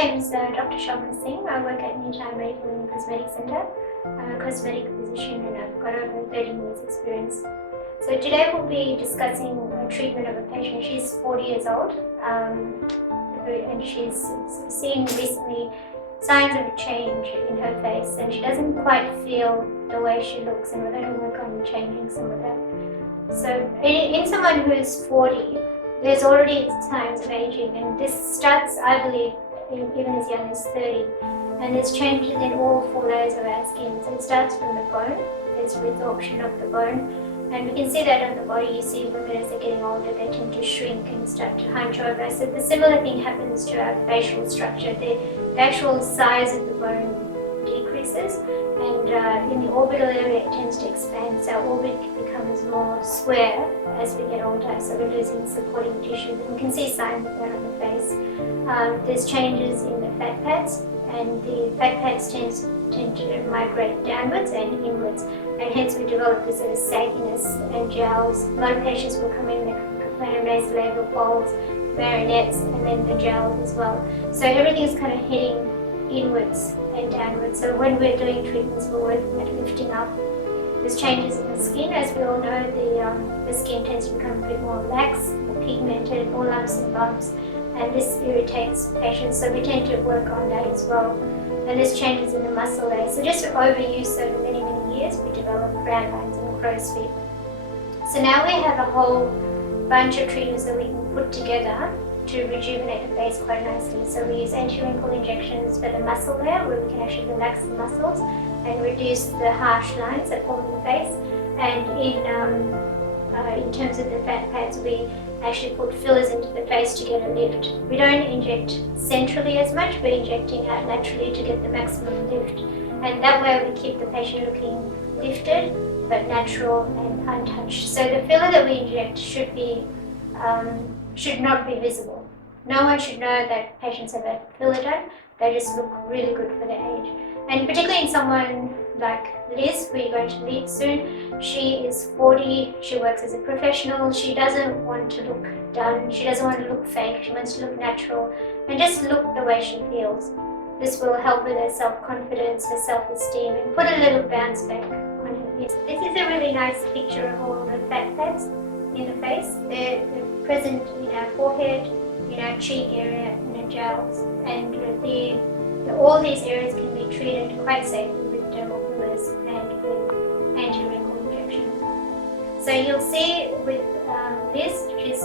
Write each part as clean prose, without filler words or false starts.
name is Dr. Shobna Singh. I work at New Time Medical and Cosmetic Centre. I'm a cosmetic physician and I've got over 13 years experience. So today we'll be discussing a treatment of a patient. She's 40 years old and she's seen recently signs of a change in her face, and she doesn't quite feel the way she looks, and we're going to work on changing some of that. So in someone who is 40, there's already signs of aging, and this starts, I believe, even as young as 30. And there's changes in all 4 layers of our skin. So it starts from the bone, there's resorption of the bone, and we can see that on the body. You see women as they're getting older, they tend to shrink and start to hunch over. So the similar thing happens to our facial structure. The actual size of the bone decreases, and in the orbital area it tends to expand. So our orbit becomes more square as we get older, so we're losing supporting tissues, and we can see signs of that on the face. There's changes in the fat pads, and the fat pads tend to migrate downwards and inwards, and hence we develop this sort of sagginess and jowls. A lot of patients will come in with complain of nasolabial folds, marionettes, and then the jowls as well. So everything is kind of heading inwards and downwards. So when we're doing treatments, we're working at lifting up. There's changes in the skin. As we all know, the skin tends to become a bit more lax, more pigmented, more lumps and bumps, and this irritates patients, so we tend to work on that as well. And there's changes in the muscle layer. So just overuse over many, many years, we develop frown lines and crow's feet. So now we have a whole bunch of treatments that we can put together to rejuvenate the face quite nicely. So we use anti-wrinkle injections for the muscle layer, where we can actually relax the muscles and reduce the harsh lines that form in the face. And in terms of the fat pads, we actually put fillers into the face to get a lift. We don't inject centrally as much, we're injecting out laterally to get the maximum lift. And that way we keep the patient looking lifted, but natural and untouched. So the filler that we inject should not be visible. No one should know that patients have a filler done. They just look really good for their age. And particularly in someone like Liz, who you're going to meet soon, she is 40, she works as a professional, she doesn't want to look done, she doesn't want to look fake, she wants to look natural and just look the way she feels. This will help with her self-confidence, her self-esteem, and put a little bounce back on her face. This is a really nice picture of all the fat pads in the face. They're present in our forehead, in our cheek area, in our jowls, and all these areas can be treated quite safely with dermal fillers and with anti-wrinkle injections. So you'll see with this, she's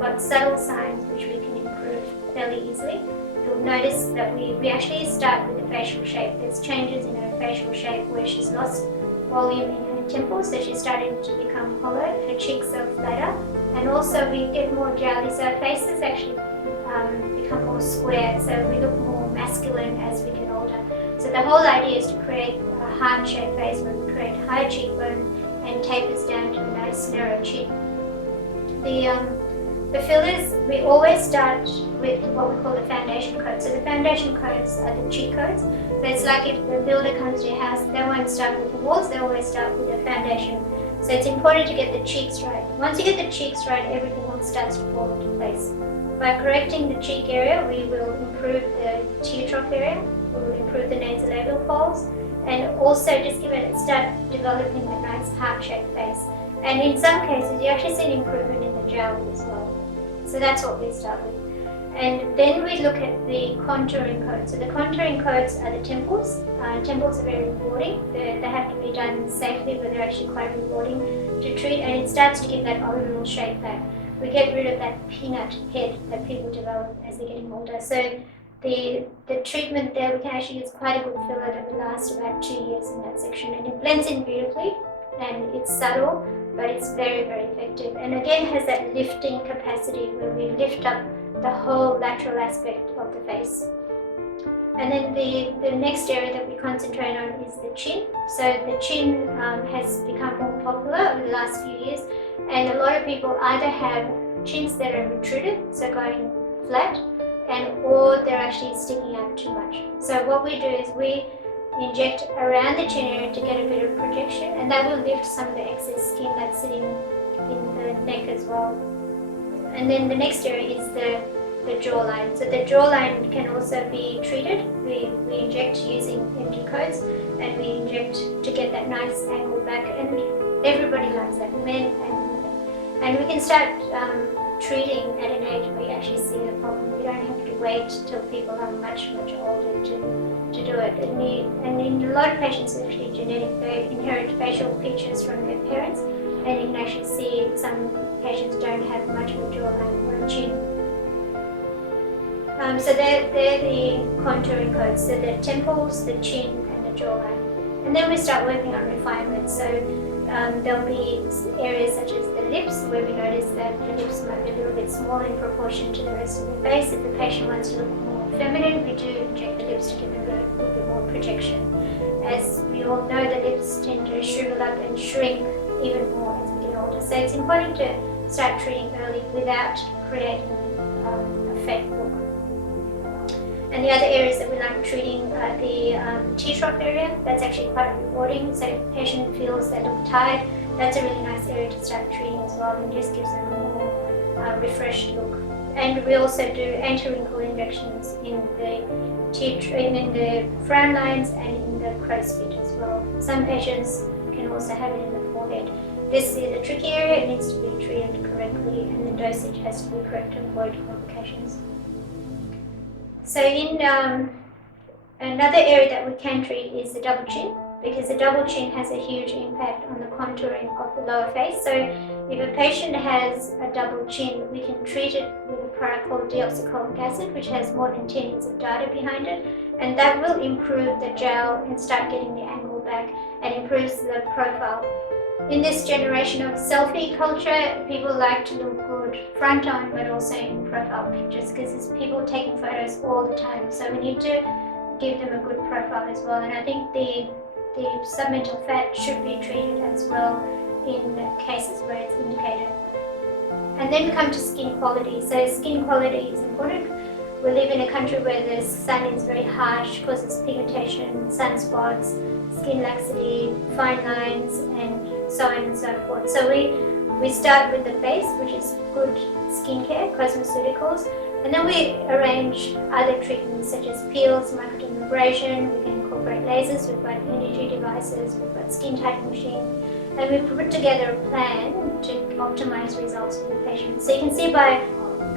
got subtle signs which we can improve fairly easily. You'll notice that we actually start with the facial shape. There's changes in her facial shape where she's lost volume in her temples, so she's starting to become hollow, her cheeks are flatter, and also we get more jowly, so our faces actually become more square, so we look more masculine as we get older. So the whole idea is to create a heart-shaped face where we create high cheekbone and tapers down to a nice narrow chin. The fillers, we always start with what we call the foundation coat. So the foundation coats are the cheek coats. So it's like if the builder comes to your house, they won't start with the walls, they always start with the foundation. So it's important to get the cheeks right. Once you get the cheeks right, everything else starts to fall into place. By correcting the cheek area, we will improve the tear trough area, we will improve the nasolabial folds, and also just start developing a nice heart-shaped face. And in some cases, you actually see an improvement in the jowl as well. So that's what we start with. And then we look at the contouring codes. So the contouring codes are the temples. Temples are very rewarding. They have to be done safely, but they're actually quite rewarding to treat, and it starts to get that oval shape back. We get rid of that peanut head that people develop as they're getting older. So the treatment there, we can actually use quite a good filler that will last about 2 years in that section, and it blends in beautifully, and it's subtle, but it's very, very effective. And again, has that lifting capacity where we lift up the whole lateral aspect of the face. And then the next area that we concentrate on is the chin. So the chin has become more popular over the last few years, and a lot of people either have chins that are retruded, so going flat, or they're actually sticking out too much. So what we do is we inject around the chin area to get a bit of projection, and that will lift some of the excess skin that's sitting in the neck as well. And then the next area is the jawline. So the jawline can also be treated. We inject using MG codes, and we inject to get that nice angle back, and everybody likes that, men and women. And we can start treating at an age where you actually see the problem. You don't have to wait till people are much older to do it. And in a lot of patients, it's actually genetic. They inherit facial features from their parents, and you can actually see some patients don't have much of a jawline or a chin. So they're the contouring codes. So the temples, the chin, and the jawline. And then we start working on refinement. So there'll be areas such as the lips, where we notice that the lips might be a little bit small in proportion to the rest of the face. If the patient wants to look more feminine, we do inject the lips to give them a little bit more projection. As we all know, the lips tend to shrivel up and shrink even more as we get older. So it's important to start treating early without creating a fake look. And the other areas that we like treating are the tear trough area. That's actually quite rewarding. So if the patient feels they look tired, that's a really nice area to start treating as well, and just gives them a more refreshed look. And we also do anti-wrinkle injections in the frown lines and in the crow's feet as well. Some patients can also have it in the forehead. This is a tricky area. It needs to be treated correctly, and the dosage has to be correct to avoid complications. So in another area that we can treat is the double chin, because the double chin has a huge impact on the contouring of the lower face. So if a patient has a double chin, we can treat it with a product called deoxycholic acid, which has more than 10 years of data behind it, and that will improve the jowl and start getting the angle back and improves the profile. In this generation of selfie culture, people like to look good front on, but also in profile pictures, because there's people taking photos all the time. So we need to give them a good profile as well. And I think the submental fat should be treated as well in cases where it's indicated. And then we come to skin quality. So skin quality is important. We live in a country where the sun is very harsh, causes pigmentation, sunspots, skin laxity, fine lines, and so on and so forth. So we start with the base, which is good skincare, cosmeceuticals, and then we arrange other treatments such as peels, microdermabrasion. We can incorporate lasers. We've got energy devices. We've got skin tightening machines, and we put together a plan to optimize results for the patient. So you can see by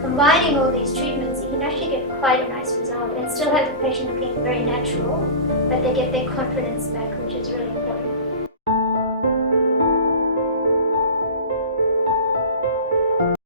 combining all these treatments, you can actually get quite a nice result and still have the patient looking very natural, but they get their confidence back, which is really important.